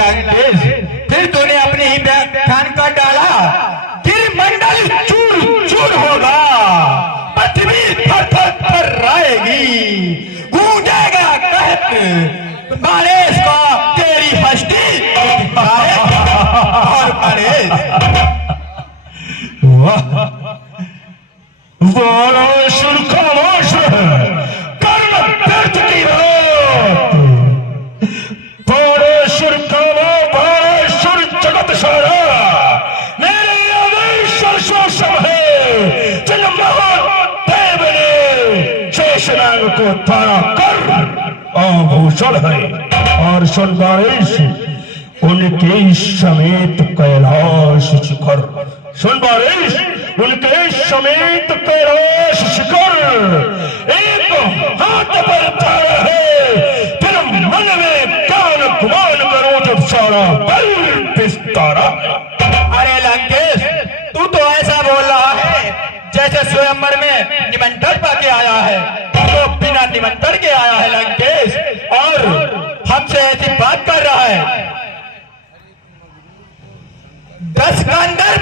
लंकेश, फिर तूने अपनी ही ध्यान कर डाला, गिरिमंडल चूर चूर होगा, पृथ्वी थर थर थर्राएगी, गूंजेगा कहत गणेश का तेरी हस्ती और गणेश। वाला सुर खामोश कर्म व्यर्थ की रात, बड़े सुर खामो बड़े सुर जगत सारा, मेरे आदेश सब है, जिन महादेव ने शेषनाग को तारा कर आभूषण है, और सुन बारिश उनके समेत कैलाश शिखर, सुन बारिश उनके समेत कैलाश शिखर, एक हाथ पर तारा है, फिर मन में ज्ञान गुमान करो जब सारा बल विस्तारा। अरे लंकेश, तू तो ऐसा बोल रहा है जैसे स्वयंवर में निमंत्रण पाके आया है, तो बिना निमंत्रण के आया है लंकेश, और हमसे ऐसी बात कर रहा है। 10 का अंदर